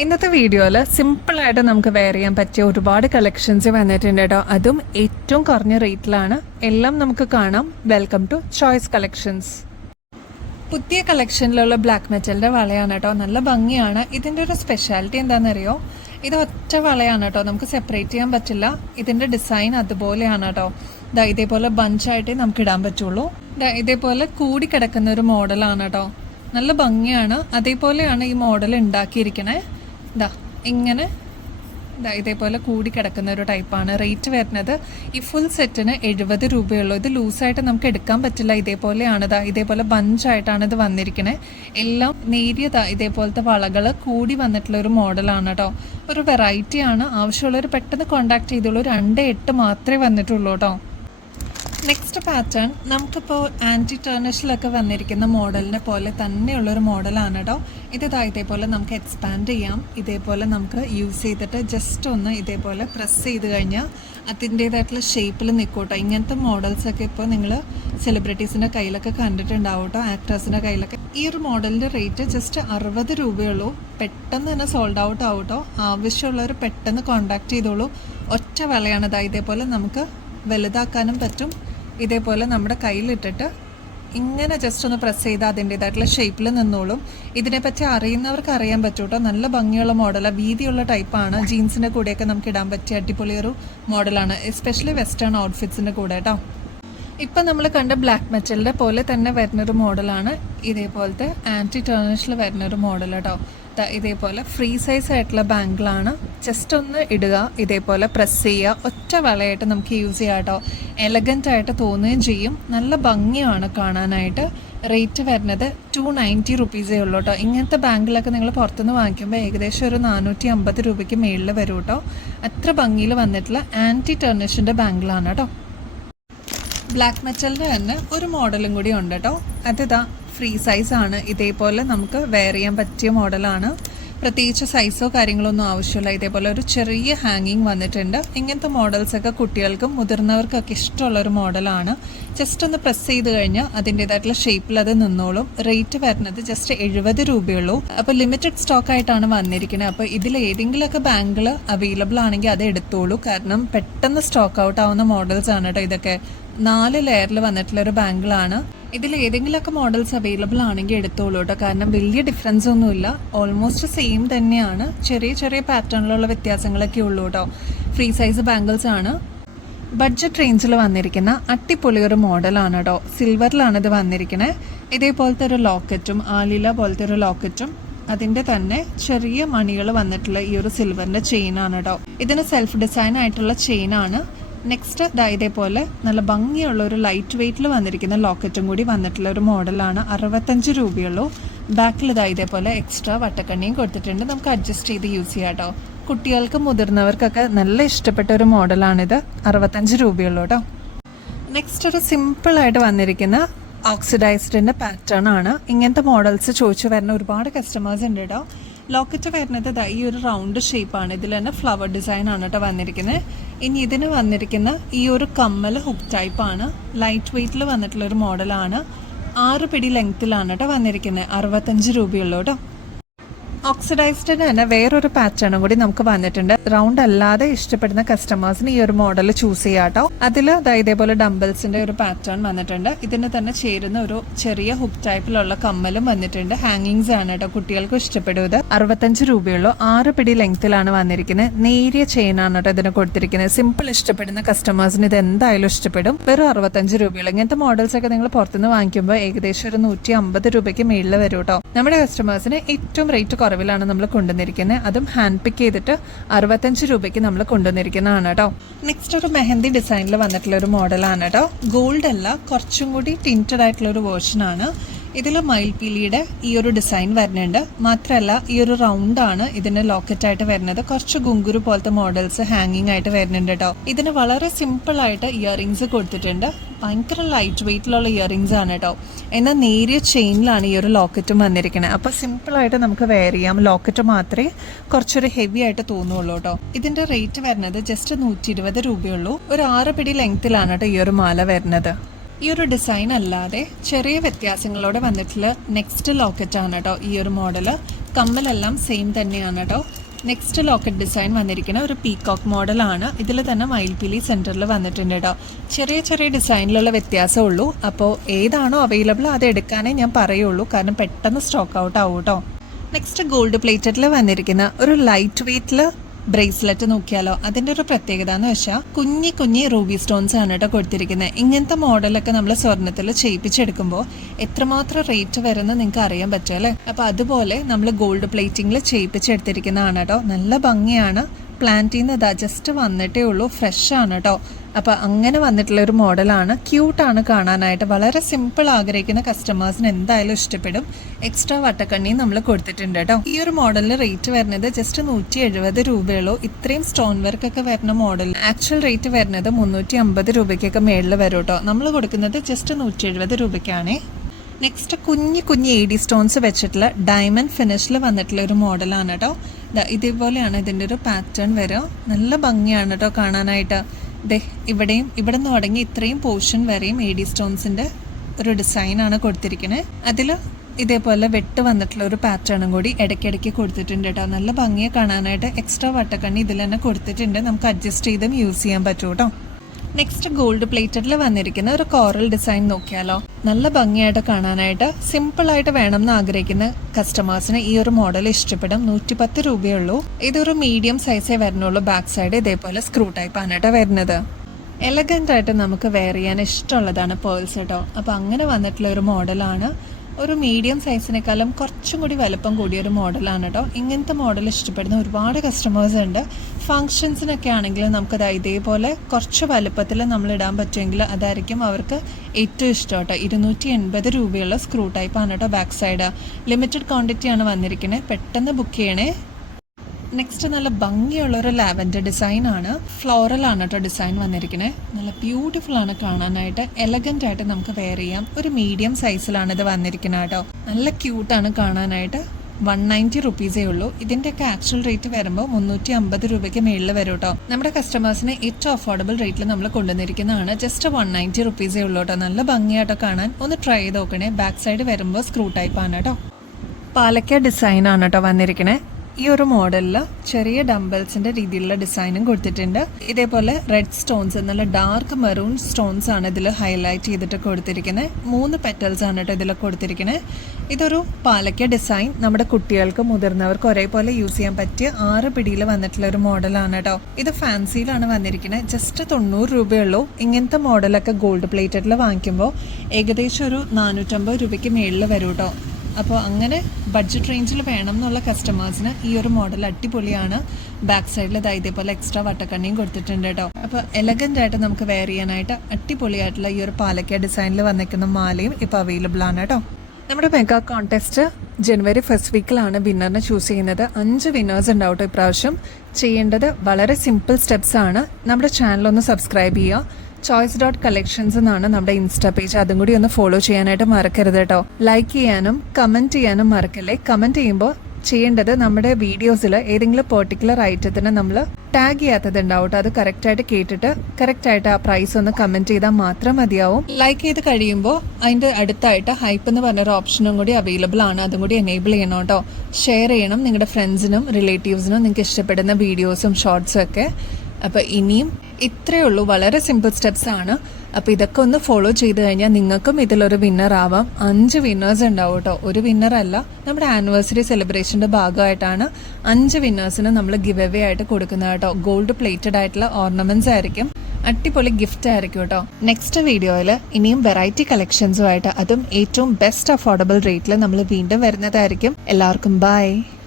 ഇന്നത്തെ വീഡിയോയിൽ സിമ്പിളായിട്ട് നമുക്ക് വെയർ ചെയ്യാൻ പറ്റിയ ഒരുപാട് കളക്ഷൻസ് വന്നിട്ടുണ്ട് കേട്ടോ. അതും ഏറ്റവും കുറഞ്ഞ റേറ്റിലാണ്. എല്ലാം നമുക്ക് കാണാം. Welcome to choice collections. പുതിയ കളക്ഷനിലുള്ള ബ്ലാക്ക് മെറ്റലിൻ്റെ വളയാണ് കേട്ടോ. നല്ല ഭംഗിയാണ്. ഇതിൻ്റെ ഒരു സ്പെഷ്യാലിറ്റി എന്താണെന്നറിയോ? ഇത് ഒറ്റ വളയാണ് കേട്ടോ, നമുക്ക് സെപ്പറേറ്റ് ചെയ്യാൻ പറ്റില്ല. ഇതിൻ്റെ ഡിസൈൻ അതുപോലെയാണ് കേട്ടോ. ഇതേപോലെ ബഞ്ചായിട്ടേ നമുക്ക് ഇടാൻ പറ്റുള്ളൂ. ഇതേപോലെ കൂടി കിടക്കുന്ന ഒരു മോഡലാണ് കേട്ടോ. നല്ല ഭംഗിയാണ്. അതേപോലെയാണ് ഈ മോഡൽ ഉണ്ടാക്കിയിരിക്കണേ. ഇങ്ങനെ ഇതേപോലെ കൂടി കിടക്കുന്ന ഒരു ടൈപ്പാണ്. റേറ്റ് വരുന്നത് ഈ ഫുൾ സെറ്റിന് 70 രൂപയുള്ളൂ. ഇത് ലൂസായിട്ട് നമുക്ക് എടുക്കാൻ പറ്റില്ല. ഇതേപോലെയാണ്. ഇതേപോലെ ബഞ്ചായിട്ടാണ് ഇത് വന്നിരിക്കണേ. എല്ലാം നേരിയതാ ഇതേപോലത്തെ വളകൾ കൂടി വന്നിട്ടുള്ള ഒരു മോഡലാണ് കേട്ടോ. ഒരു വെറൈറ്റിയാണ്. ആവശ്യമുള്ളവർ പെട്ടെന്ന് കോൺടാക്ട് ചെയ്തോളൂ. 2.8 മാത്രമേ വന്നിട്ടുള്ളൂ കേട്ടോ. നെക്സ്റ്റ് പാറ്റേൺ നമുക്കിപ്പോൾ ആൻറ്റി ടേർണിഷിലൊക്കെ വന്നിരിക്കുന്ന മോഡലിനെ പോലെ തന്നെയുള്ളൊരു മോഡലാണ് കേട്ടോ. ഇതേപോലെ നമുക്ക് എക്സ്പാൻഡ് ചെയ്യാം. ഇതേപോലെ നമുക്ക് യൂസ് ചെയ്തിട്ട് ജസ്റ്റ് ഒന്ന് ഇതേപോലെ പ്രസ് ചെയ്ത് കഴിഞ്ഞാൽ അതിൻ്റേതായിട്ടുള്ള ഷേപ്പിൽ നിൽക്കൂട്ടോ. ഇങ്ങനത്തെ മോഡൽസൊക്കെ ഇപ്പോൾ നിങ്ങൾ സെലിബ്രിറ്റീസിൻ്റെ കയ്യിലൊക്കെ കണ്ടിട്ടുണ്ടാവും കേട്ടോ, ആക്ടേഴ്സിൻ്റെ കയ്യിലൊക്കെ. ഈ ഒരു മോഡലിൻ്റെ റേറ്റ് ജസ്റ്റ് 60 രൂപയുള്ളൂ. പെട്ടെന്ന് തന്നെ സോൾഡ് ഔട്ട് ആവും കേട്ടോ. ആവശ്യമുള്ളവർ പെട്ടെന്ന് കോൺടാക്ട് ചെയ്തോളൂ. ഒറ്റ വിലയാണ്. ഇതേപോലെ നമുക്ക് വലുതാക്കാനും പറ്റും. ഇതേപോലെ നമ്മുടെ കയ്യിലിട്ടിട്ട് ഇങ്ങനെ ജസ്റ്റ് ഒന്ന് പ്രസ് ചെയ്താൽ അതിൻ്റേതായിട്ടുള്ള ഷേപ്പിൽ നിന്നോളും. ഇതിനെപ്പറ്റി അറിയുന്നവർക്ക് അറിയാൻ പറ്റും കേട്ടോ. നല്ല ഭംഗിയുള്ള മോഡലാണ്. വീതിയുള്ള ടൈപ്പാണ്. ജീൻസിൻ്റെ കൂടെയൊക്കെ നമുക്ക് ഇടാൻ പറ്റിയ അടിപൊളിയൊരു മോഡലാണ്, എസ്പെഷ്യലി വെസ്റ്റേൺ ഔട്ട്ഫിറ്റ്സിൻ്റെ കൂടെ കേട്ടോ. ഇപ്പം നമ്മൾ കണ്ട ബ്ലാക്ക് മെറ്റലിൻ്റെ പോലെ തന്നെ വരുന്നൊരു മോഡലാണ്. ഇതേപോലത്തെ ആൻറ്റി ടേർണിഷിൽ വരുന്നൊരു മോഡൽ കേട്ടോ. ഇതേപോലെ ഫ്രീ സൈസ് ആയിട്ടുള്ള ബാങ്കിളാണ്. ജസ്റ്റ് ഒന്ന് ഇടുക, ഇതേപോലെ പ്രസ് ചെയ്യുക. ഒറ്റ വളയായിട്ട് നമുക്ക് യൂസ് ചെയ്യാം കേട്ടോ. എലഗൻ്റ് ആയിട്ട് തോന്നുകയും ചെയ്യും. നല്ല ഭംഗിയാണ് കാണാനായിട്ട്. റേറ്റ് വരുന്നത് 290 റുപ്പീസേ ഉള്ളൂ കേട്ടോ. ഇങ്ങനത്തെ ബാങ്കിലൊക്കെ നിങ്ങൾ പുറത്തുനിന്ന് വാങ്ങിക്കുമ്പോൾ ഏകദേശം ഒരു 450 രൂപയ്ക്ക് മേളിൽ വരും കേട്ടോ. അത്ര ഭംഗിയിൽ വന്നിട്ടുള്ള ആൻറ്റി ടേർണിഷിൻ്റെ ബാങ്കിളാണ് കേട്ടോ. ബ്ലാക്ക് മെറ്റലിൻ്റെ തന്നെ ഒരു മോഡലും കൂടി ഉണ്ട് കേട്ടോ. ഫ്രീ സൈസാണ്. ഇതേപോലെ നമുക്ക് വെയർ ചെയ്യാൻ പറ്റിയ മോഡലാണ്. പ്രത്യേകിച്ച് സൈസോ കാര്യങ്ങളൊന്നും ആവശ്യമില്ല. ഇതേപോലെ ഒരു ചെറിയ ഹാങ്ങിങ് വന്നിട്ടുണ്ട്. ഇങ്ങനത്തെ മോഡൽസൊക്കെ കുട്ടികൾക്കും മുതിർന്നവർക്കൊക്കെ ഇഷ്ടമുള്ളൊരു മോഡലാണ്. ജസ്റ്റ് ഒന്ന് പ്രസ് ചെയ്ത് കഴിഞ്ഞാൽ അതിൻ്റേതായിട്ടുള്ള ഷേപ്പിൽ അത് നിന്നോളും. റേറ്റ് വരുന്നത് ജസ്റ്റ് 70 രൂപയുള്ളൂ. അപ്പോൾ ലിമിറ്റഡ് സ്റ്റോക്ക് ആയിട്ടാണ് വന്നിരിക്കുന്നത്. അപ്പോൾ ഇതിൽ ഏതെങ്കിലുമൊക്കെ ബാങ്കിൾ അവൈലബിൾ ആണെങ്കിൽ അത് എടുത്തോളൂ. കാരണം പെട്ടെന്ന് സ്റ്റോക്ക് ഔട്ട് ആവുന്ന മോഡൽസ് ആണ് കേട്ടോ ഇതൊക്കെ. 4 ലെയറിൽ വന്നിട്ടുള്ളൊരു ബാങ്കിളാണ്. ഇതിൽ ഏതെങ്കിലുമൊക്കെ മോഡൽസ് അവൈലബിൾ ആണെങ്കിൽ എടുത്തോളൂ കേട്ടോ. കാരണം വലിയ ഡിഫറൻസ് ഒന്നുമില്ല. ഓൾമോസ്റ്റ് സെയിം തന്നെയാണ്. ചെറിയ ചെറിയ പാറ്റേണിലുള്ള വ്യത്യാസങ്ങളൊക്കെ ഉള്ളൂ കേട്ടോ. ഫ്രീ സൈസ് ബാംഗിൾസ് ആണ്. ബഡ്ജറ്റ് റേഞ്ചിൽ വന്നിരിക്കുന്ന അടിപൊളിയൊരു മോഡലാണ് കേട്ടോ. സിൽവറിലാണ് ഇത് വന്നിരിക്കുന്നത്. ഇതേപോലത്തെ ഒരു ലോക്കറ്റും ആലില പോലത്തെ ഒരു ലോക്കറ്റും അതിൻ്റെ തന്നെ ചെറിയ മണികൾ വന്നിട്ടുള്ള ഈ ഒരു സിൽവറിൻ്റെ ചെയിനാണ് കേട്ടോ. ഇതിന് സെൽഫ് ഡിസൈൻ ആയിട്ടുള്ള ചെയിനാണ്. നെക്സ്റ്റ് ഇതേപോലെ നല്ല ഭംഗിയുള്ള ഒരു ലൈറ്റ് വെയ്റ്റിൽ വന്നിരിക്കുന്ന ലോക്കറ്റും കൂടി വന്നിട്ടുള്ള ഒരു മോഡലാണ്. 65 രൂപയുള്ളൂ. ബാക്കിൽ ഇതേപോലെ എക്സ്ട്രാ വട്ടക്കണ്ണിയും കൊടുത്തിട്ടുണ്ട്. നമുക്ക് അഡ്ജസ്റ്റ് ചെയ്ത് യൂസ് ചെയ്യാം കേട്ടോ. കുട്ടികൾക്കും മുതിർന്നവർക്കൊക്കെ നല്ല ഇഷ്ടപ്പെട്ട ഒരു മോഡലാണിത്. 65 രൂപയുള്ളൂ കേട്ടോ. നെക്സ്റ്റ് ഒരു സിമ്പിളായിട്ട് വന്നിരിക്കുന്ന ഓക്സിഡൈസ്ഡിൻ്റെ പാറ്റേൺ ആണ്. ഇങ്ങനത്തെ മോഡൽസ് ചോദിച്ചു വരുന്ന ഒരുപാട് കസ്റ്റമേഴ്സ് ഉണ്ട് കേട്ടോ. ലോക്കറ്റ് വരുന്നത് ഈ ഒരു റൗണ്ട് ഷേപ്പാണ്. ഇതിൽ തന്നെ ഫ്ലവർ ഡിസൈൻ ആണ് കേട്ടോ വന്നിരിക്കുന്നത്. ഇനി ഇതിന് വന്നിരിക്കുന്ന ഈ ഒരു കമ്മൽ ഹുക്ക് ടൈപ്പാണ്. ലൈറ്റ് വെയ്റ്റിൽ വന്നിട്ടുള്ളൊരു മോഡലാണ്. 6 പിടി ലെങ്ത്തിലാണ് കേട്ടോ വന്നിരിക്കുന്നത്. 65 രൂപയുള്ളൂ കേട്ടോ. ഓക്സിഡൈസ്ഡിന് തന്നെ വേറൊരു പാറ്റേണും കൂടി നമുക്ക് വന്നിട്ടുണ്ട്. റൗണ്ട് അല്ലാതെ ഇഷ്ടപ്പെടുന്ന കസ്റ്റമേഴ്സിന് ഈ ഒരു മോഡൽ ചൂസ് ചെയ്യാം കേട്ടോ. അതിൽ ഇതേപോലെ ഡംബിൾസിന്റെ ഒരു പാറ്റേൺ വന്നിട്ടുണ്ട്. ഇതിന് തന്നെ ചേരുന്ന ഒരു ചെറിയ ഹുക്ക് ടൈപ്പിലുള്ള കമ്മലും വന്നിട്ടുണ്ട്. ഹാങ്ങിങ്സ് ആണ് കേട്ടോ. കുട്ടികൾക്കും ഇഷ്ടപ്പെടുന്നത്. 65 രൂപയുള്ളൂ. 6 പിടി ലെങ്ത്തിലാണ് വന്നിരിക്കുന്നത്. നേരിയ ചെയിനാണ് കേട്ടോ ഇതിന് കൊടുത്തിരിക്കുന്നത്. സിമ്പിൾ ഇഷ്ടപ്പെടുന്ന കസ്റ്റമേഴ്സിന് ഇത് എന്തായാലും ഇഷ്ടപ്പെടും. വെറും 65 രൂപയുള്ളൂ. ഇങ്ങനത്തെ മോഡൽസ് ഒക്കെ നിങ്ങൾ പുറത്തുനിന്ന് വാങ്ങിക്കുമ്പോൾ ഏകദേശം ഒരു 150 രൂപയ്ക്ക് മേളിൽ വരും കേട്ടോ. നമ്മുടെ കസ്റ്റമേഴ്സിന് ഏറ്റവും റേറ്റ് കുറവിലാണ് നമ്മൾ കൊണ്ടുവന്നിരിക്കുന്നത്. അതും ഹാൻഡ് പിക്ക് ചെയ്തിട്ട് 65 രൂപയ്ക്ക് നമ്മൾ കൊണ്ടുവന്നിരിക്കുന്നതാണ് കേട്ടോ. നെക്സ്റ്റ് ഒരു മെഹന്തി ഡിസൈനിൽ വന്നിട്ടുള്ള ഒരു മോഡലാണ് കേട്ടോ. ഗോൾഡ് അല്ല, കുറച്ചും കൂടി ടിൻറ്റഡ് ആയിട്ടുള്ള ഒരു വേർഷനാണ്. ഇതിൽ മയിൽപീലിയുടെ ഈ ഒരു ഡിസൈൻ വരുന്നുണ്ട്. മാത്രമല്ല ഈ ഒരു റൗണ്ട് ആണ് ഇതിന് ലോക്കറ്റ് ആയിട്ട് വരുന്നത്. കുറച്ച് ഗുങ്കുരു പോലത്തെ മോഡൽസ് ഹാങ്ങിങ് ആയിട്ട് വരുന്നുണ്ട് കേട്ടോ. ഇതിന് വളരെ സിമ്പിൾ ആയിട്ട് ഇയറിങ്സ് കൊടുത്തിട്ടുണ്ട്. ഭയങ്കര ലൈറ്റ് വെയ്റ്റിലുള്ള ഇയറിങ്സ് ആണ് കേട്ടോ. എന്നാൽ നേരിയ ചെയിനിലാണ് ഈ ഒരു ലോക്കറ്റും വന്നിരിക്കുന്നത്. അപ്പോൾ സിമ്പിളായിട്ട് നമുക്ക് വെയർ ചെയ്യാം. ലോക്കറ്റ് മാത്രമേ കുറച്ചൊരു ഹെവി ആയിട്ട് തോന്നുള്ളൂ കേട്ടോ. ഇതിൻ്റെ റേറ്റ് വരുന്നത് ജസ്റ്റ് 120 രൂപയുള്ളൂ. ഒരു 6 പിടി ലെങ്ത്തിലാണ് കേട്ടോ ഈ ഒരു മാല വരുന്നത്. ഈ ഒരു ഡിസൈൻ അല്ലാതെ ചെറിയ വ്യത്യാസങ്ങളോടെ വന്നിട്ടുള്ള നെക്സ്റ്റ് ലോക്കറ്റ് ആണ് കേട്ടോ ഈ ഒരു മോഡൽ. കമ്മലെല്ലാം സെയിം തന്നെയാണ് കേട്ടോ. നെക്സ്റ്റ് ലോക്കറ്റ് ഡിസൈൻ വന്നിരിക്കുന്ന ഒരു പീകോക്ക് മോഡലാണ്. ഇതിൽ തന്നെ മയിൽപ്പീലി സെൻറ്ററിൽ വന്നിട്ടുണ്ട് കേട്ടോ. ചെറിയ ചെറിയ ഡിസൈനിലുള്ള വ്യത്യാസമേ ഉള്ളൂ. അപ്പോൾ ഏതാണോ അവൈലബിൾ അത് എടുക്കാനേ ഞാൻ പറയുള്ളൂ, കാരണം പെട്ടെന്ന് സ്റ്റോക്ക് ഔട്ട് ആവും കേട്ടോ. നെക്സ്റ്റ് ഗോൾഡ് പ്ലേറ്റഡിൽ വന്നിരിക്കുന്ന ഒരു ലൈറ്റ് വെയ്റ്റിൽ ബ്രേസ്ലെറ്റ് നോക്കിയാലോ. അതിൻ്റെ ഒരു പ്രത്യേകത എന്ന് വെച്ചാൽ കുഞ്ഞി റൂബി സ്റ്റോൺസ് ആണ് കേട്ടോ കൊടുത്തിരിക്കുന്നത്. ഇങ്ങനത്തെ മോഡലൊക്കെ നമ്മൾ സ്വർണ്ണത്തിൽ ചെയ്യിപ്പിച്ചെടുക്കുമ്പോൾ എത്രമാത്രം റേറ്റ് വരുന്നത് നിങ്ങൾക്ക് അറിയാൻ പറ്റും അല്ലേ. അപ്പോൾ അതുപോലെ നമ്മൾ ഗോൾഡ് പ്ലേറ്റിങ്ങിൽ ചെയ്യിപ്പിച്ചെടുത്തിരിക്കുന്നതാണ് കേട്ടോ. നല്ല ഭംഗിയാണ്. പ്ലാന്റിൽ നിന്ന് ഇതാ ജസ്റ്റ് വന്നിട്ടേ ഉള്ളൂ, ഫ്രഷ് ആണ് കേട്ടോ. അപ്പോൾ അങ്ങനെ വന്നിട്ടുള്ള ഒരു മോഡലാണ്. ക്യൂട്ടാണ് കാണാനായിട്ട്. വളരെ സിമ്പിൾ ആഗ്രഹിക്കുന്ന കസ്റ്റമേഴ്സിന് എന്തായാലും ഇഷ്ടപ്പെടും. എക്സ്ട്രാ വട്ടക്കണ്ണിയും നമ്മൾ കൊടുത്തിട്ടുണ്ട് കേട്ടോ. ഈ ഒരു മോഡലിന് റേറ്റ് വരുന്നത് ജസ്റ്റ് 170 രൂപയുള്ളൂ. ഇത്രയും സ്റ്റോൺ വർക്ക് ഒക്കെ വരുന്ന മോഡൽ ആക്ച്വൽ റേറ്റ് വരുന്നത് 350 രൂപയ്ക്കൊക്കെ മേളിൽ വരും കേട്ടോ. നമ്മൾ കൊടുക്കുന്നത് ജസ്റ്റ് 170 രൂപയ്ക്കാണേ. നെക്സ്റ്റ് കുഞ്ഞി AD സ്റ്റോൺസ് വെച്ചിട്ടുള്ള ഡയമണ്ട് ഫിനിഷിൽ വന്നിട്ടുള്ള ഒരു മോഡലാണ് കേട്ടോ. ഇതേപോലെയാണ് ഇതിൻ്റെ ഒരു പാറ്റേൺ വരിക. നല്ല ഭംഗിയാണ് കേട്ടോ കാണാനായിട്ട്. ഇവിടെ നിന്ന് തുടങ്ങി ഇത്രയും പോർഷൻ വരെയും AD സ്റ്റോൺസിൻ്റെ ഒരു ഡിസൈനാണ് കൊടുത്തിരിക്കുന്നത്. അതിൽ ഇതേപോലെ വെട്ട് വന്നിട്ടുള്ള ഒരു പാറ്റേണും കൂടി ഇടയ്ക്കിടയ്ക്ക് കൊടുത്തിട്ടുണ്ട് കേട്ടോ. നല്ല ഭംഗിയെ കാണാനായിട്ട്. എക്സ്ട്രാ വട്ടക്കണ്ണി ഇതിൽ തന്നെ കൊടുത്തിട്ടുണ്ട്. നമുക്ക് അഡ്ജസ്റ്റ് ചെയ്തും യൂസ് ചെയ്യാൻ പറ്റും കേട്ടോ. നെക്സ്റ്റ് ഗോൾഡ് പ്ലേറ്റഡിൽ വന്നിരിക്കുന്ന ഒരു കോറൽ ഡിസൈൻ നോക്കിയാലോ. നല്ല ഭംഗിയായിട്ട് കാണാനായിട്ട്. സിമ്പിളായിട്ട് വേണം എന്ന് ആഗ്രഹിക്കുന്ന കസ്റ്റമേഴ്സിന് ഈ ഒരു മോഡൽ ഇഷ്ടപ്പെടും. 110 രൂപയുള്ളൂ. ഇതൊരു മീഡിയം സൈസേ വരുന്നുള്ളൂ. ബാക്ക് സൈഡ് ഇതേപോലെ സ്ക്രൂ ടൈപ്പ് ആണ് കേട്ടോ വരുന്നത്. എലഗൻ്റ് ആയിട്ട് നമുക്ക് വെയർ ചെയ്യാൻ ഇഷ്ടമുള്ളതാണ് പേൾസ് കേട്ടോ. അപ്പോൾ അങ്ങനെ വന്നിട്ടുള്ള ഒരു മോഡലാണ്. ഒരു മീഡിയം സൈസിനേക്കാളും കുറച്ചും കൂടി വലുപ്പം കൂടിയൊരു മോഡലാണ് കേട്ടോ. ഇങ്ങനത്തെ മോഡൽ ഇഷ്ടപ്പെടുന്ന ഒരുപാട് കസ്റ്റമേഴ്സ് ഉണ്ട്. ഫങ്ഷൻസിനൊക്കെ ആണെങ്കിൽ നമുക്കത് ഇതേപോലെ കുറച്ച് വലുപ്പത്തിൽ നമ്മൾ ഇടാൻ പറ്റുമെങ്കിൽ അതായിരിക്കും അവർക്ക് ഏറ്റവും ഇഷ്ടം കേട്ടോ. 280 രൂപയുള്ള സ്ക്രൂ ടൈപ്പാണ് കേട്ടോ ബാക്ക് സൈഡ്. ലിമിറ്റഡ് ക്വാണ്ടിറ്റിയാണ് വന്നിരിക്കുന്നത്. പെട്ടെന്ന് ബുക്ക് ചെയ്യണേ. നെക്സ്റ്റ് നല്ല ഭംഗിയുള്ള ഒരു ലാവൻഡർ ഡിസൈൻ ആണ്. ഫ്ലോറൽ ആണ് കേട്ടോ ഡിസൈൻ വന്നിരിക്കുന്നത്. നല്ല ബ്യൂട്ടിഫുൾ ആണ് കാണാനായിട്ട്. എലഗൻ്റ് ആയിട്ട് നമുക്ക് വെയർ ചെയ്യാം. ഒരു മീഡിയം സൈസിലാണ് ഇത് വന്നിരിക്കുന്നത് കേട്ടോ. നല്ല ക്യൂട്ടാണ് കാണാനായിട്ട്. 190 റുപ്പീസേ ഉള്ളൂ. ഇതിൻ്റെയൊക്കെ ആക്ച്വൽ റേറ്റ് വരുമ്പോൾ 350 രൂപയ്ക്ക് മേളിൽ വരും കേട്ടോ. നമ്മുടെ കസ്റ്റമേഴ്സിന് ഏറ്റവും അഫോർഡബിൾ റേറ്റിൽ നമ്മൾ കൊണ്ടുവന്നിരിക്കുന്നതാണ്. ജസ്റ്റ് 190 റുപ്പീസേ ഉള്ളൂ കേട്ടോ. നല്ല ഭംഗിയായിട്ടോ കാണാൻ. ഒന്ന് ട്രൈ ചെയ്ത് നോക്കണേ. ബാക്ക് സൈഡ് വരുമ്പോൾ സ്ക്രൂ ടൈപ്പ് ആണ് കേട്ടോ. പാലക്ക ഡിസൈൻ ആണ് കേട്ടോ വന്നിരിക്കണേ. ഈ ഒരു മോഡലിൽ ചെറിയ ഡംബൽസിന്റെ രീതിയിലുള്ള ഡിസൈനും കൊടുത്തിട്ടുണ്ട്. ഇതേപോലെ റെഡ് സ്റ്റോൺസ്, നല്ല ഡാർക്ക് മെറൂൺ സ്റ്റോൺസ് ആണ് ഇതിൽ ഹൈലൈറ്റ് ചെയ്തിട്ട് കൊടുത്തിരിക്കുന്നത്. 3 പെറ്റൽസ് ആണ് കേട്ടോ ഇതിൽ കൊടുത്തിരിക്കുന്നത്. ഇതൊരു പാലക്ക ഡിസൈൻ. നമ്മുടെ കുട്ടികൾക്കും മുതിർന്നവർക്കും ഒരേപോലെ യൂസ് ചെയ്യാൻ പറ്റിയ 6 പിടിയിൽ വന്നിട്ടുള്ള ഒരു മോഡലാണ് കേട്ടോ. ഇത് ഫാൻസിയിലാണ് വന്നിരിക്കുന്നത്. ജസ്റ്റ് 90 രൂപയുള്ളൂ. ഇങ്ങനത്തെ മോഡലൊക്കെ ഗോൾഡ് പ്ലേറ്റഡിൽ വാങ്ങിക്കുമ്പോൾ ഏകദേശം ഒരു 450 രൂപയ്ക്ക് മേളിൽ വരും കേട്ടോ. അപ്പോൾ അങ്ങനെ ബഡ്ജറ്റ് റേഞ്ചിൽ വേണം എന്നുള്ള കസ്റ്റമേഴ്സിന് ഈ ഒരു മോഡൽ അടിപൊളിയാണ്. ബാക്ക് സൈഡിൽ ഇതേപോലെ എക്സ്ട്രാ വട്ടക്കണ്ണിയും കൊടുത്തിട്ടുണ്ട് കേട്ടോ. അപ്പോൾ എലഗൻ്റ് ആയിട്ട് നമുക്ക് വെയർ ചെയ്യാനായിട്ട് അടിപൊളിയായിട്ടുള്ള ഈ ഒരു പാലക്ക ഡിസൈനിൽ വന്നിരിക്കുന്ന മാലയും ഇപ്പോൾ അവൈലബിൾ ആണ് കേട്ടോ. നമ്മുടെ മെഗാ കോൺടെസ്റ്റ് ജനുവരി ഫസ്റ്റ് വീക്കിലാണ് വിന്നറിനെ ചൂസ് ചെയ്യുന്നത്. 5 വിന്നേഴ്സ് ഉണ്ടാവും കേട്ടോ ഇപ്രാവശ്യം. ചെയ്യേണ്ടത് വളരെ സിമ്പിൾ സ്റ്റെപ്സ് ആണ്. നമ്മുടെ ചാനലൊന്ന് സബ്സ്ക്രൈബ് ചെയ്യുക. choice.collections എന്നാണ് നമ്മുടെ ഇൻസ്റ്റാ പേജ്. അതും കൂടി ഒന്ന് ഫോളോ ചെയ്യാനായിട്ട് മറക്കരുത് കേട്ടോ. ലൈക്ക് ചെയ്യാനും കമൻറ്റ് ചെയ്യാനും മറക്കല്ലേ. കമൻറ്റ് ചെയ്യുമ്പോൾ ചെയ്യേണ്ടത് നമ്മുടെ വീഡിയോസിൽ ഏതെങ്കിലും പെർട്ടിക്കുലർ ഐറ്റത്തിന് നമ്മൾ ടാഗ് ചെയ്യാത്തതുണ്ടാവും കേട്ടോ. അത് കറക്റ്റായിട്ട് കേട്ടിട്ട് കറക്റ്റായിട്ട് ആ പ്രൈസ് ഒന്ന് കമൻറ്റ് ചെയ്താൽ മാത്രം മതിയാവും. ലൈക്ക് ചെയ്ത് കഴിയുമ്പോൾ അതിൻ്റെ അടുത്തായിട്ട് ഹൈപ്പ് എന്ന് പറഞ്ഞൊരു ഓപ്ഷനും കൂടി അവൈലബിൾ ആണ്. അതും കൂടി എനേബിൾ ചെയ്യണം കേട്ടോ. ഷെയർ ചെയ്യണം നിങ്ങളുടെ ഫ്രണ്ട്സിനും റിലേറ്റീവ്സിനും നിങ്ങൾക്ക് ഇഷ്ടപ്പെടുന്ന വീഡിയോസും ഷോർട്സും ഒക്കെ. അപ്പോൾ ഇനിയും ഇത്രയേ ഉള്ളൂ. വളരെ സിമ്പിൾ സ്റ്റെപ്സ് ആണ്. അപ്പോൾ ഇതൊക്കെ ഒന്ന് ഫോളോ ചെയ്ത് കഴിഞ്ഞാൽ നിങ്ങൾക്കും ഇതിലൊരു വിന്നർ ആവാം. 5 വിന്നേഴ്സ് ഉണ്ടാവും കേട്ടോ. ഒരു വിന്നർ അല്ല. നമ്മുടെ ആനിവേഴ്സറി സെലിബ്രേഷൻ്റെ ഭാഗമായിട്ടാണ് 5 വിന്നേഴ്സിന് നമ്മൾ ഗിവ് അവേ ആയിട്ട് കൊടുക്കുന്നത് കേട്ടോ. ഗോൾഡ് പ്ലേറ്റഡ് ആയിട്ടുള്ള ഓർണമെന്റ്സ് ആയിരിക്കും. അടിപൊളി ഗിഫ്റ്റ് ആയിരിക്കും കേട്ടോ. നെക്സ്റ്റ് വീഡിയോയിൽ ഇനിയും വെറൈറ്റി കളക്ഷൻസുമായിട്ട്, അതും ഏറ്റവും ബെസ്റ്റ് അഫോർഡബിൾ റേറ്റിൽ നമ്മൾ വീണ്ടും വരുന്നതായിരിക്കും. എല്ലാവർക്കും ബൈ.